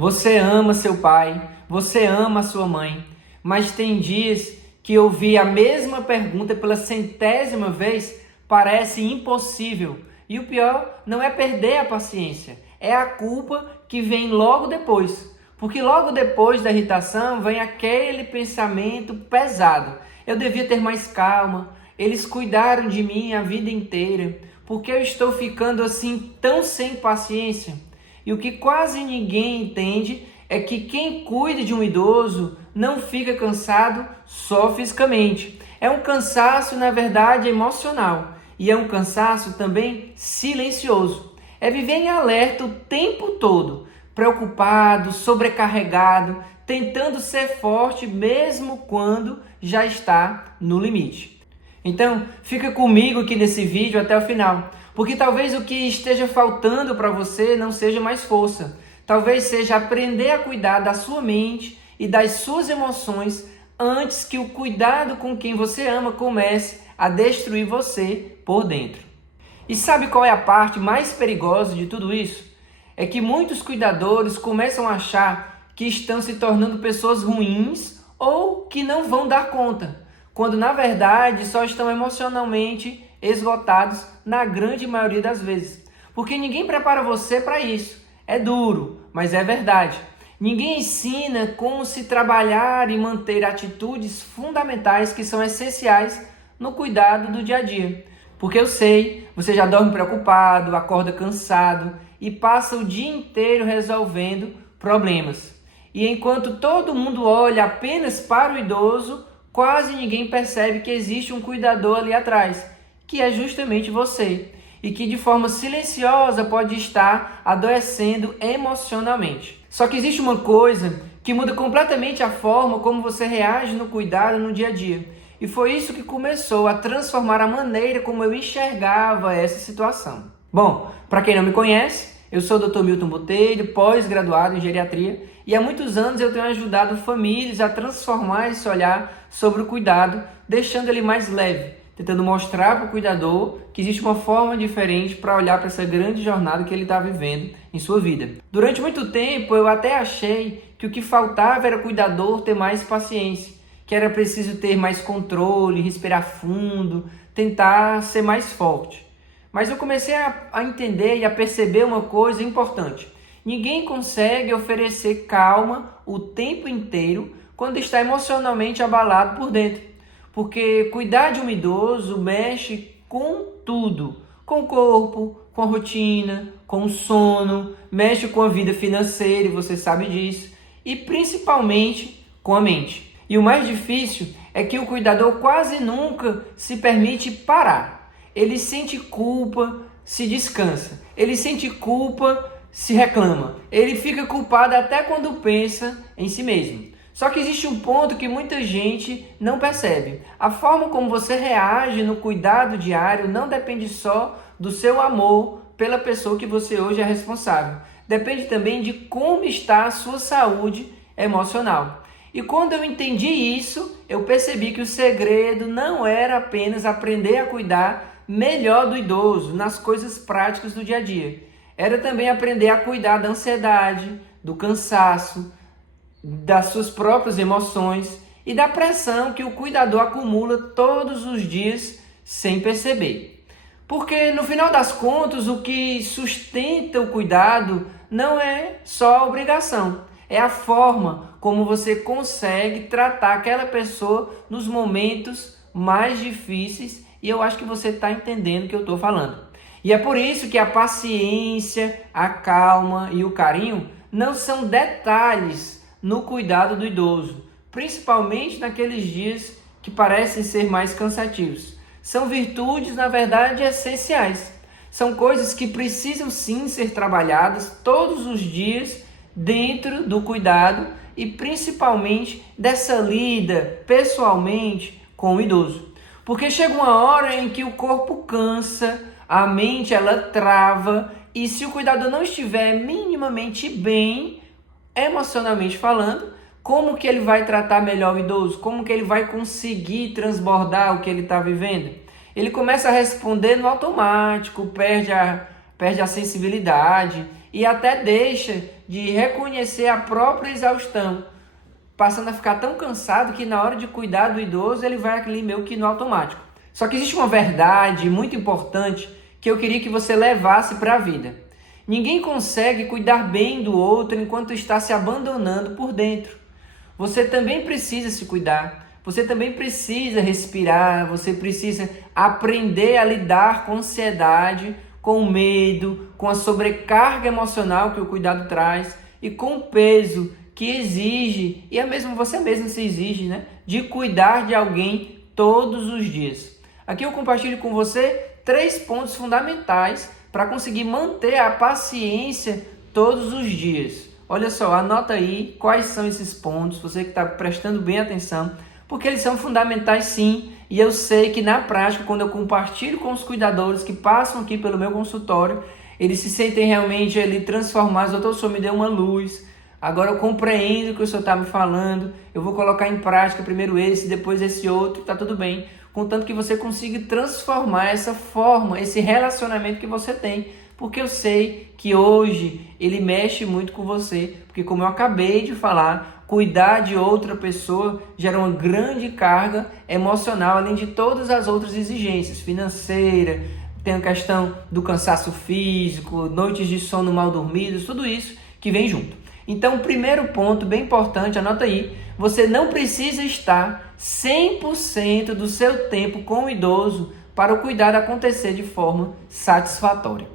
Você ama seu pai, você ama a sua mãe, mas tem dias que ouvir a mesma pergunta pela centésima vez parece impossível. E o pior não é perder a paciência, é a culpa que vem logo depois. Porque logo depois da irritação vem aquele pensamento pesado. Eu devia ter mais calma, eles cuidaram de mim a vida inteira, porque eu estou ficando assim tão sem paciência? E o que quase ninguém entende é que quem cuida de um idoso não fica cansado só fisicamente. É um cansaço, na verdade, emocional. E é um cansaço também silencioso. É viver em alerta o tempo todo, preocupado, sobrecarregado, tentando ser forte mesmo quando já está no limite. Então, fica comigo aqui nesse vídeo até o final, porque talvez o que esteja faltando para você não seja mais força. Talvez seja aprender a cuidar da sua mente e das suas emoções antes que o cuidado com quem você ama comece a destruir você por dentro. E sabe qual é a parte mais perigosa de tudo isso? É que muitos cuidadores começam a achar que estão se tornando pessoas ruins ou que não vão dar conta, quando na verdade só estão emocionalmente esgotados na grande maioria das vezes. Porque ninguém prepara você para isso. É duro, mas é verdade. Ninguém ensina como se trabalhar e manter atitudes fundamentais que são essenciais no cuidado do dia a dia. Porque eu sei, você já dorme preocupado, acorda cansado e passa o dia inteiro resolvendo problemas. E enquanto todo mundo olha apenas para o idoso, quase ninguém percebe que existe um cuidador ali atrás, que é justamente você, e que de forma silenciosa pode estar adoecendo emocionalmente. Só que existe uma coisa que muda completamente a forma como você reage no cuidado no dia a dia. E foi isso que começou a transformar a maneira como eu enxergava essa situação. Bom, para quem não me conhece, eu sou o Dr. Milton Botelho, pós-graduado em geriatria, e há muitos anos eu tenho ajudado famílias a transformar esse olhar sobre o cuidado, deixando ele mais leve, tentando mostrar para o cuidador que existe uma forma diferente para olhar para essa grande jornada que ele está vivendo em sua vida. Durante muito tempo eu até achei que o que faltava era o cuidador ter mais paciência, que era preciso ter mais controle, respirar fundo, tentar ser mais forte. Mas eu comecei a entender e a perceber uma coisa importante. Ninguém consegue oferecer calma o tempo inteiro quando está emocionalmente abalado por dentro. Porque cuidar de um idoso mexe com tudo. Com o corpo, com a rotina, com o sono, mexe com a vida financeira, e você sabe disso. E principalmente com a mente. E o mais difícil é que o cuidador quase nunca se permite parar. Ele sente culpa, se descansa. Ele sente culpa, se reclama. Ele fica culpado até quando pensa em si mesmo. Só que existe um ponto que muita gente não percebe. A forma como você reage no cuidado diário não depende só do seu amor pela pessoa que você hoje é responsável. Depende também de como está a sua saúde emocional. E quando eu entendi isso, eu percebi que o segredo não era apenas aprender a cuidar melhor do idoso nas coisas práticas do dia a dia. Era também aprender a cuidar da ansiedade, do cansaço, das suas próprias emoções e da pressão que o cuidador acumula todos os dias sem perceber. Porque no final das contas, o que sustenta o cuidado não é só a obrigação, é a forma como você consegue tratar aquela pessoa nos momentos mais difíceis, e eu acho que você está entendendo o que eu estou falando. E é por isso que a paciência, a calma e o carinho não são detalhes no cuidado do idoso, principalmente naqueles dias que parecem ser mais cansativos. São virtudes, na verdade, essenciais. São coisas que precisam sim ser trabalhadas todos os dias dentro do cuidado e principalmente dessa lida pessoalmente com o idoso. Porque chega uma hora em que o corpo cansa, a mente ela trava, e se o cuidador não estiver minimamente bem, emocionalmente falando, como que ele vai tratar melhor o idoso? Como que ele vai conseguir transbordar o que ele está vivendo? Ele começa a responder no automático, perde a sensibilidade e até deixa de reconhecer a própria exaustão, passando a ficar tão cansado que na hora de cuidar do idoso ele vai ali meio que no automático. Só que existe uma verdade muito importante que eu queria que você levasse para a vida. Ninguém consegue cuidar bem do outro enquanto está se abandonando por dentro. Você também precisa se cuidar, você também precisa respirar, você precisa aprender a lidar com ansiedade, com o medo, com a sobrecarga emocional que o cuidado traz e com o peso que exige, e é mesmo você mesmo se exige, né, de cuidar de alguém todos os dias. Aqui eu compartilho com você 3 pontos fundamentais para conseguir manter a paciência todos os dias. Olha só, anota aí quais são esses pontos, você que está prestando bem atenção, porque eles são fundamentais sim, e eu sei que na prática, quando eu compartilho com os cuidadores que passam aqui pelo meu consultório, eles se sentem realmente ali transformados. Doutor, o senhor me deu uma luz, agora eu compreendo o que o senhor está me falando, eu vou colocar em prática primeiro esse, depois esse outro, está tudo bem. Contanto que você consiga transformar essa forma, esse relacionamento que você tem, porque eu sei que hoje ele mexe muito com você, porque como eu acabei de falar, cuidar de outra pessoa gera uma grande carga emocional, além de todas as outras exigências, financeira, tem a questão do cansaço físico, noites de sono mal dormidas, tudo isso que vem junto. Então, o primeiro ponto bem importante, anota aí, você não precisa estar 100% do seu tempo com o idoso para o cuidado acontecer de forma satisfatória.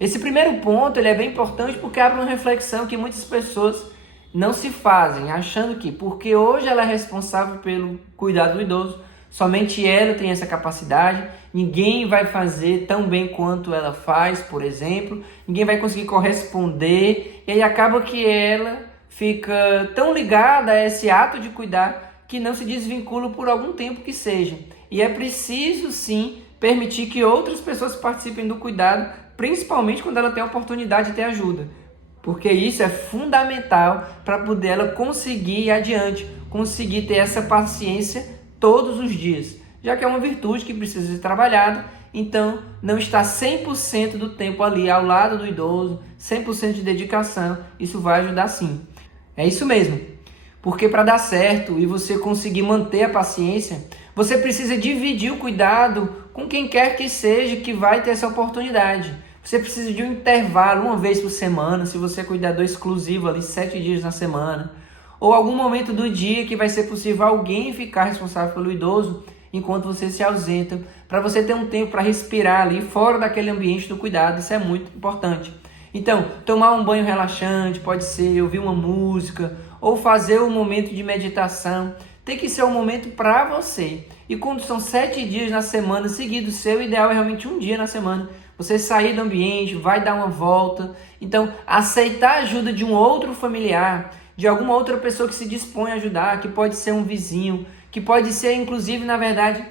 Esse primeiro ponto ele é bem importante porque abre uma reflexão que muitas pessoas não se fazem, achando que porque hoje ela é responsável pelo cuidado do idoso, somente ela tem essa capacidade, ninguém vai fazer tão bem quanto ela faz, por exemplo, ninguém vai conseguir corresponder, e aí acaba que ela fica tão ligada a esse ato de cuidar que não se desvincula por algum tempo que seja. E é preciso sim permitir que outras pessoas participem do cuidado, principalmente quando ela tem a oportunidade de ter ajuda, porque isso é fundamental para poder ela conseguir ir adiante, conseguir ter essa paciência todos os dias, já que é uma virtude que precisa ser trabalhada. Então não está 100% do tempo ali ao lado do idoso, 100% de dedicação, isso vai ajudar sim. É isso mesmo, porque para dar certo e você conseguir manter a paciência, você precisa dividir o cuidado com quem quer que seja que vai ter essa oportunidade. Você precisa de um intervalo, uma vez por semana, se você é cuidador exclusivo ali, 7 dias na semana, ou algum momento do dia que vai ser possível alguém ficar responsável pelo idoso enquanto você se ausenta, para você ter um tempo para respirar ali fora daquele ambiente do cuidado. Isso é muito importante. Então, tomar um banho relaxante, pode ser ouvir uma música, ou fazer um momento de meditação, tem que ser um momento para você. E quando são 7 dias na semana seguidos, seu ideal é realmente um dia na semana, você sair do ambiente, vai dar uma volta. Então, aceitar a ajuda de um outro familiar, de alguma outra pessoa que se dispõe a ajudar, que pode ser um vizinho, que pode ser, inclusive, na verdade,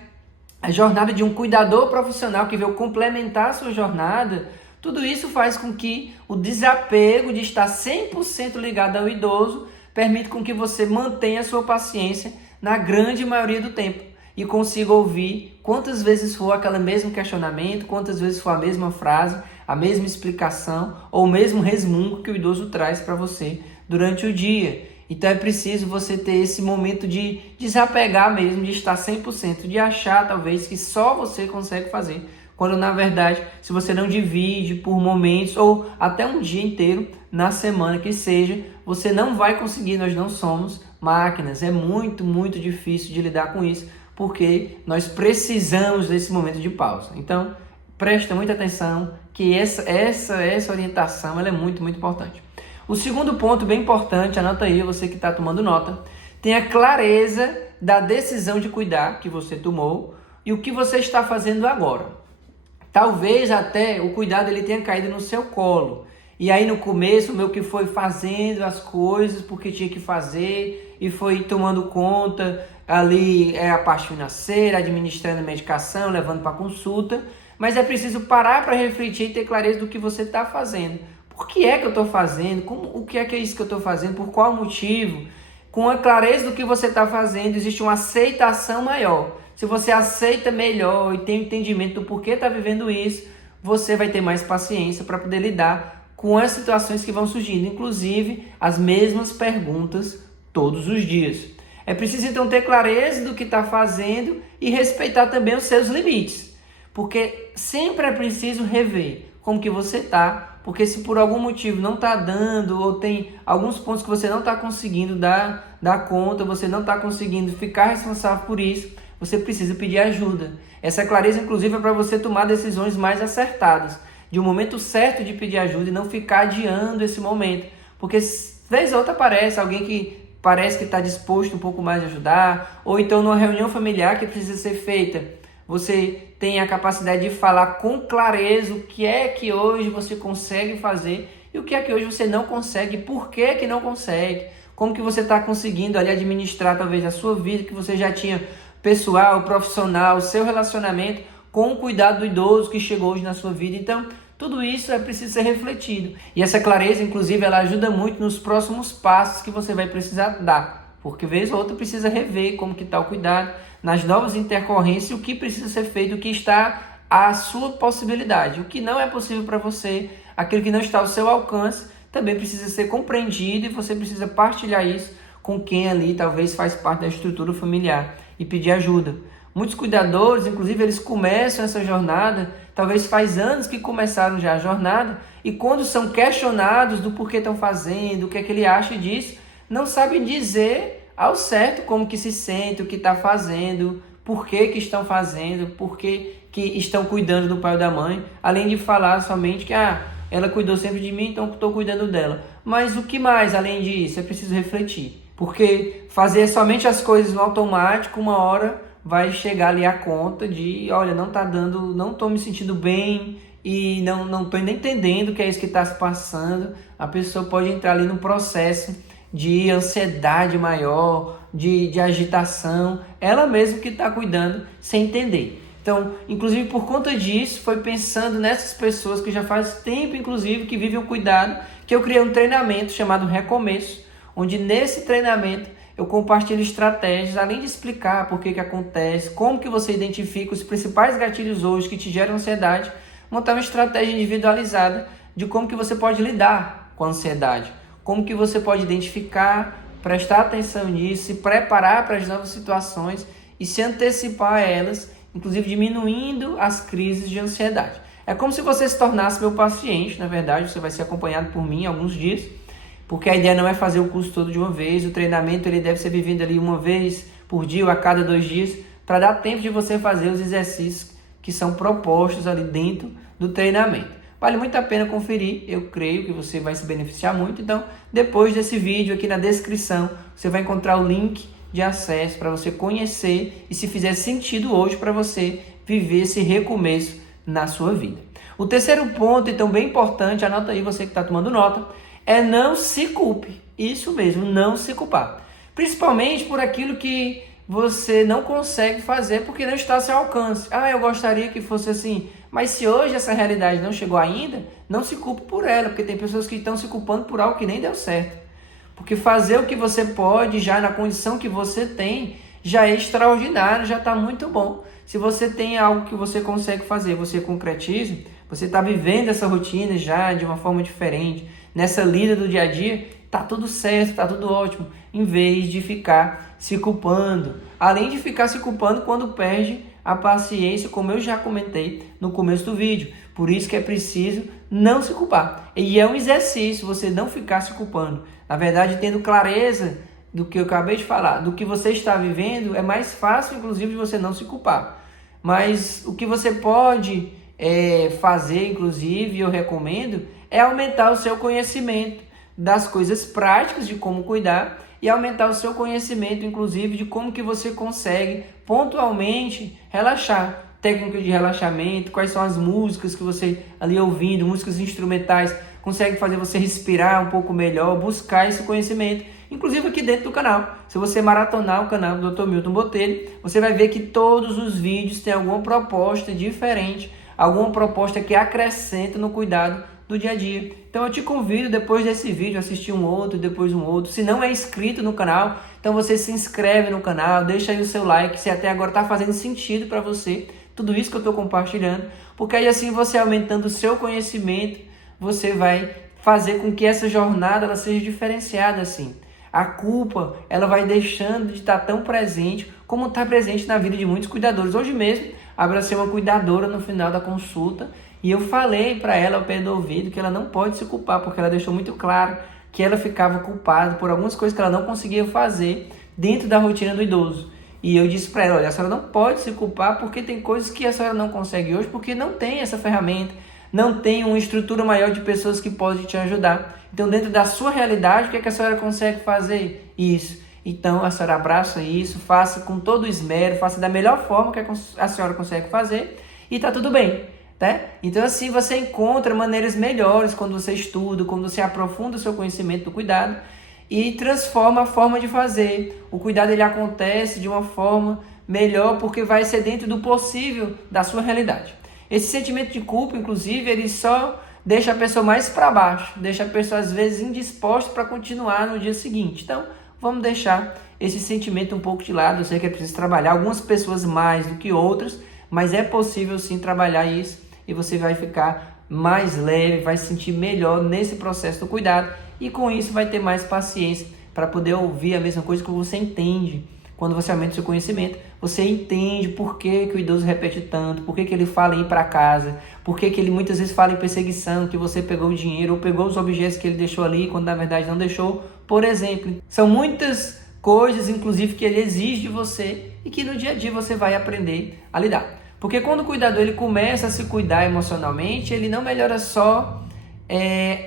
a jornada de um cuidador profissional que veio complementar a sua jornada. Tudo isso faz com que o desapego de estar 100% ligado ao idoso permita com que você mantenha a sua paciência na grande maioria do tempo e consiga ouvir quantas vezes for aquele mesmo questionamento, quantas vezes for a mesma frase, a mesma explicação ou o mesmo resmungo que o idoso traz para você durante o dia. Então é preciso você ter esse momento de desapegar mesmo, de estar 100%, de achar talvez que só você consegue fazer, quando na verdade, se você não divide por momentos ou até um dia inteiro na semana que seja, você não vai conseguir. Nós não somos máquinas, é muito, muito difícil de lidar com isso, porque nós precisamos desse momento de pausa. Então, presta muita atenção que essa orientação ela é muito, muito importante. O segundo ponto bem importante, anota aí, você que está tomando nota, tenha clareza da decisão de cuidar que você tomou e o que você está fazendo agora. Talvez até o cuidado ele tenha caído no seu colo. E aí no começo, meio que foi fazendo as coisas porque tinha que fazer e foi tomando conta ali a parte financeira, administrando medicação, levando para consulta. Mas é preciso parar para refletir e ter clareza do que você está fazendo. Por que é que eu estou fazendo? O que é isso que eu estou fazendo? Por qual motivo? Com a clareza do que você está fazendo, existe uma aceitação maior. Se você aceita melhor e tem entendimento do porquê está vivendo isso, você vai ter mais paciência para poder lidar com as situações que vão surgindo, inclusive as mesmas perguntas todos os dias. É preciso então ter clareza do que está fazendo e respeitar também os seus limites, porque sempre é preciso rever como que você está, porque se por algum motivo não está dando ou tem alguns pontos que você não está conseguindo dar conta, você não está conseguindo ficar responsável por isso, você precisa pedir ajuda. Essa clareza, inclusive, é para você tomar decisões mais acertadas, de um momento certo de pedir ajuda e não ficar adiando esse momento, porque vez ou outra aparece alguém que parece que está disposto um pouco mais a ajudar, ou então numa reunião familiar que precisa ser feita, você tem a capacidade de falar com clareza o que é que hoje você consegue fazer e o que é que hoje você não consegue, por que que não consegue, como que você está conseguindo ali administrar talvez a sua vida, que você já tinha pessoal, profissional, seu relacionamento com o cuidado do idoso que chegou hoje na sua vida. Então, tudo isso é preciso ser refletido. E essa clareza, inclusive, ela ajuda muito nos próximos passos que você vai precisar dar. Porque, vez ou outra, precisa rever como que está o cuidado, nas novas intercorrências, o que precisa ser feito, o que está à sua possibilidade. O que não é possível para você, aquilo que não está ao seu alcance, também precisa ser compreendido e você precisa partilhar isso com quem ali talvez faz parte da estrutura familiar e pedir ajuda. Muitos cuidadores, inclusive, eles começam essa jornada, talvez faz anos que começaram já a jornada, e quando são questionados do porquê estão fazendo, o que é que ele acha disso, não sabem dizer ao certo como que se sente, o que está fazendo, por que que estão fazendo, por que que estão cuidando do pai ou da mãe, além de falar somente que ela cuidou sempre de mim, então estou cuidando dela. Mas o que mais além disso? É preciso refletir, porque fazer somente as coisas no automático, uma hora vai chegar ali a conta de, olha, não está dando, não estou me sentindo bem e não estou ainda entendendo o que é isso que está se passando. A pessoa pode entrar ali num processo de ansiedade maior, de agitação, ela mesma que está cuidando sem entender. Então, inclusive por conta disso, foi pensando nessas pessoas que já faz tempo, inclusive, que vivem o cuidado, que eu criei um treinamento chamado Recomeço, onde nesse treinamento eu compartilho estratégias, além de explicar por que acontece, como que você identifica os principais gatilhos hoje que te geram ansiedade, montar uma estratégia individualizada de como que você pode lidar com a ansiedade, como que você pode identificar, prestar atenção nisso, se preparar para as novas situações e se antecipar a elas, inclusive diminuindo as crises de ansiedade. É como se você se tornasse meu paciente, na verdade, você vai ser acompanhado por mim alguns dias, porque a ideia não é fazer o curso todo de uma vez, o treinamento ele deve ser vivido ali uma vez por dia ou a cada 2 dias, para dar tempo de você fazer os exercícios que são propostos ali dentro do treinamento. Vale muito a pena conferir, eu creio que você vai se beneficiar muito. Então, depois desse vídeo aqui na descrição, você vai encontrar o link de acesso para você conhecer e se fizer sentido hoje para você viver esse recomeço na sua vida. O terceiro ponto, então bem importante, anota aí você que está tomando nota, é não se culpe. Isso mesmo, não se culpar. Principalmente por aquilo que você não consegue fazer porque não está ao seu alcance. Eu gostaria que fosse assim. Mas se hoje essa realidade não chegou ainda, não se culpe por ela, porque tem pessoas que estão se culpando por algo que nem deu certo. Porque fazer o que você pode já na condição que você tem já é extraordinário, já está muito bom. Se você tem algo que você consegue fazer, você concretiza, você está vivendo essa rotina já de uma forma diferente, nessa lida do dia a dia, tá tudo certo, tá tudo ótimo, em vez de ficar se culpando. Além de ficar se culpando quando perde a paciência, como eu já comentei no começo do vídeo. Por isso que é preciso não se culpar. E é um exercício você não ficar se culpando. Na verdade, tendo clareza do que eu acabei de falar, do que você está vivendo, é mais fácil, inclusive, de você não se culpar. Mas o que você pode fazer, inclusive, eu recomendo, é aumentar o seu conhecimento das coisas práticas de como cuidar e aumentar o seu conhecimento, inclusive, de como que você consegue pontualmente relaxar. Técnicas de relaxamento, quais são as músicas que você ali ouvindo, músicas instrumentais, consegue fazer você respirar um pouco melhor, buscar esse conhecimento, inclusive aqui dentro do canal. Se você maratonar o canal do Dr. Milton Botelho, você vai ver que todos os vídeos têm alguma proposta diferente, alguma proposta que acrescenta no cuidado do dia a dia. Então eu te convido depois desse vídeo a assistir um outro, depois um outro. Se não é inscrito no canal, então você se inscreve no canal, deixa aí o seu like se até agora está fazendo sentido para você tudo isso que eu estou compartilhando, porque aí assim você aumentando o seu conhecimento, você vai fazer com que essa jornada ela seja diferenciada assim. A culpa, ela vai deixando de estar tão presente como está presente na vida de muitos cuidadores. Hoje mesmo, abracei uma cuidadora no final da consulta e eu falei para ela ao pé do ouvido que ela não pode se culpar, porque ela deixou muito claro que ela ficava culpada por algumas coisas que ela não conseguia fazer dentro da rotina do idoso. E eu disse para ela, olha, a senhora não pode se culpar porque tem coisas que a senhora não consegue hoje porque não tem essa ferramenta, não tem uma estrutura maior de pessoas que podem te ajudar. Então, dentro da sua realidade, o que é que a senhora consegue fazer? Isso. Então, a senhora abraça isso, faça com todo o esmero, faça da melhor forma que a senhora consegue fazer e tá tudo bem, tá? Então, assim, você encontra maneiras melhores quando você estuda, quando você aprofunda o seu conhecimento do cuidado e transforma a forma de fazer. O cuidado, ele acontece de uma forma melhor porque vai ser dentro do possível da sua realidade. Esse sentimento de culpa, inclusive, ele só deixa a pessoa mais para baixo, deixa a pessoa às vezes indisposta para continuar no dia seguinte. Então, vamos deixar esse sentimento um pouco de lado. Eu sei que é preciso trabalhar, algumas pessoas mais do que outras, mas é possível sim trabalhar isso e você vai ficar mais leve, vai se sentir melhor nesse processo do cuidado e com isso vai ter mais paciência para poder ouvir a mesma coisa que você entende. Quando você aumenta o seu conhecimento, você entende por que o idoso repete tanto, por que ele fala em ir para casa, por que ele muitas vezes fala em perseguição, que você pegou o dinheiro ou pegou os objetos que ele deixou ali, quando na verdade não deixou, por exemplo. São muitas coisas, inclusive, que ele exige de você e que no dia a dia você vai aprender a lidar. Porque quando o cuidador ele começa a se cuidar emocionalmente, ele não melhora só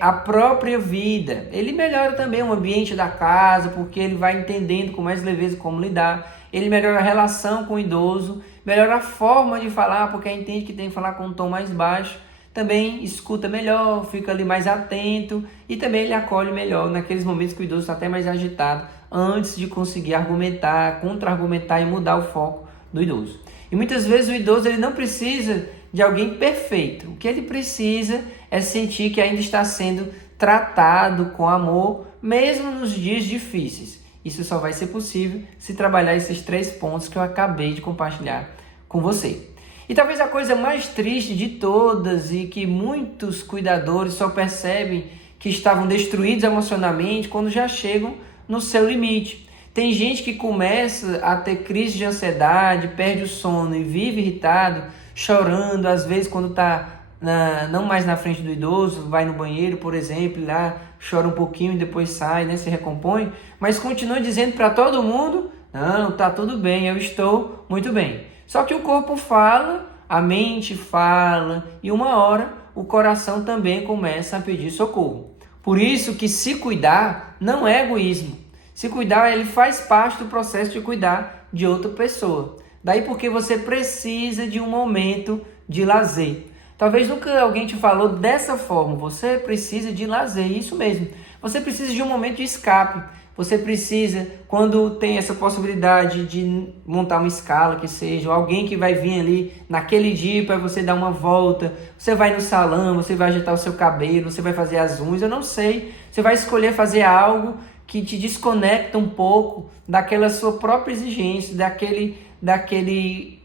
a própria vida, ele melhora também o ambiente da casa, porque ele vai entendendo com mais leveza como lidar, ele melhora a relação com o idoso, melhora a forma de falar, porque entende que tem que falar com um tom mais baixo, também escuta melhor, fica ali mais atento e também ele acolhe melhor naqueles momentos que o idoso está até mais agitado, antes de conseguir argumentar, contra-argumentar e mudar o foco do idoso. E muitas vezes o idoso ele não precisa de alguém perfeito. O que ele precisa é sentir que ainda está sendo tratado com amor, mesmo nos dias difíceis. Isso só vai ser possível se trabalhar esses 3 pontos que eu acabei de compartilhar com você. E talvez a coisa mais triste de todas e que muitos cuidadores só percebem que estavam destruídos emocionalmente quando já chegam no seu limite. Tem gente que começa a ter crise de ansiedade, perde o sono e vive irritado, chorando, às vezes quando está não mais na frente do idoso, vai no banheiro, por exemplo, lá chora um pouquinho e depois sai, né, se recompõe, mas continua dizendo para todo mundo, não, tá tudo bem, eu estou muito bem. Só que o corpo fala, a mente fala e uma hora o coração também começa a pedir socorro. Por isso que se cuidar não é egoísmo. Se cuidar, ele faz parte do processo de cuidar de outra pessoa. Daí porque você precisa de um momento de lazer. Talvez nunca alguém te falou dessa forma. Você precisa de lazer, isso mesmo. Você precisa de um momento de escape. Você precisa, quando tem essa possibilidade de montar uma escala, que seja, ou alguém que vai vir ali naquele dia para você dar uma volta, você vai no salão, você vai ajeitar o seu cabelo, você vai fazer as unhas, eu não sei. Você vai escolher fazer algo que te desconecta um pouco daquela sua própria exigência, daquele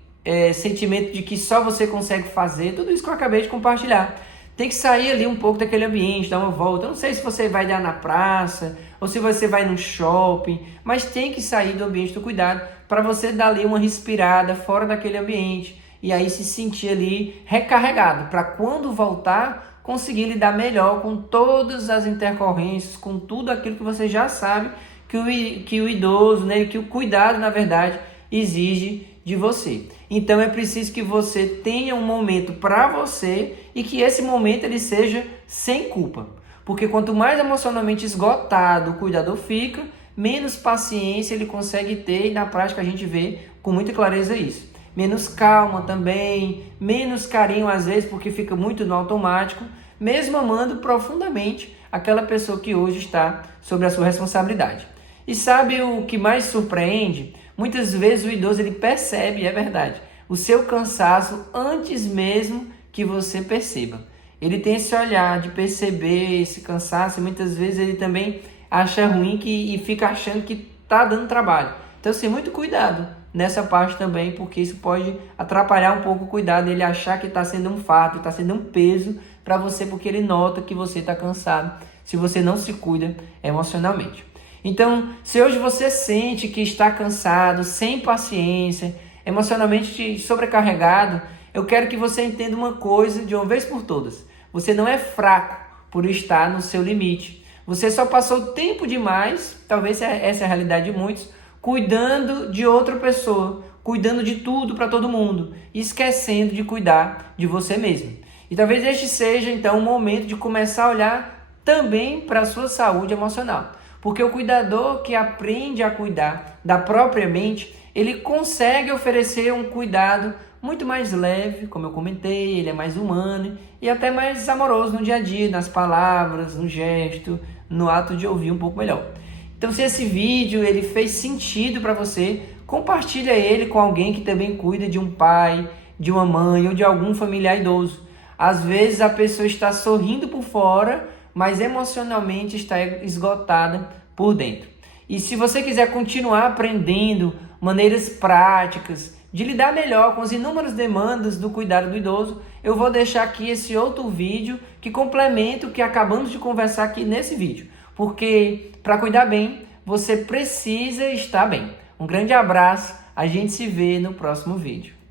sentimento de que só você consegue fazer, tudo isso que eu acabei de compartilhar. Tem que sair ali um pouco daquele ambiente, dar uma volta. Eu não sei se você vai dar na praça ou se você vai no shopping, mas tem que sair do ambiente do cuidado para você dar ali uma respirada fora daquele ambiente e aí se sentir ali recarregado para quando voltar conseguir lidar melhor com todas as intercorrências, com tudo aquilo que você já sabe que o idoso, né, que o cuidado, na verdade, exige de você. Então é preciso que você tenha um momento para você e que esse momento ele seja sem culpa. Porque quanto mais emocionalmente esgotado o cuidador fica, menos paciência ele consegue ter e na prática a gente vê com muita clareza isso. Menos calma também, menos carinho às vezes porque fica muito no automático, mesmo amando profundamente aquela pessoa que hoje está sob a sua responsabilidade. E sabe o que mais surpreende? Muitas vezes o idoso ele percebe, é verdade, o seu cansaço antes mesmo que você perceba. Ele tem esse olhar de perceber esse cansaço e muitas vezes ele também acha ruim e fica achando que está dando trabalho. Então, assim, muito cuidado nessa parte também, porque isso pode atrapalhar um pouco o cuidado, ele achar que está sendo um fardo, está sendo um peso para você porque ele nota que você está cansado se você não se cuida emocionalmente. Então, se hoje você sente que está cansado, sem paciência, emocionalmente sobrecarregado, eu quero que você entenda uma coisa de uma vez por todas. Você não é fraco por estar no seu limite. Você só passou tempo demais, talvez essa é a realidade de muitos, cuidando de outra pessoa, cuidando de tudo para todo mundo, esquecendo de cuidar de você mesmo. E talvez este seja, então, o momento de começar a olhar também para a sua saúde emocional. Porque o cuidador que aprende a cuidar da própria mente, ele consegue oferecer um cuidado muito mais leve, como eu comentei, ele é mais humano e até mais amoroso no dia a dia, nas palavras, no gesto, no ato de ouvir um pouco melhor. Então, se esse vídeo ele fez sentido para você, compartilha ele com alguém que também cuida de um pai, de uma mãe ou de algum familiar idoso. Às vezes a pessoa está sorrindo por fora, mas emocionalmente está esgotada por dentro. E se você quiser continuar aprendendo maneiras práticas de lidar melhor com as inúmeras demandas do cuidado do idoso, eu vou deixar aqui esse outro vídeo que complementa o que acabamos de conversar aqui nesse vídeo. Porque para cuidar bem, você precisa estar bem. Um grande abraço, a gente se vê no próximo vídeo.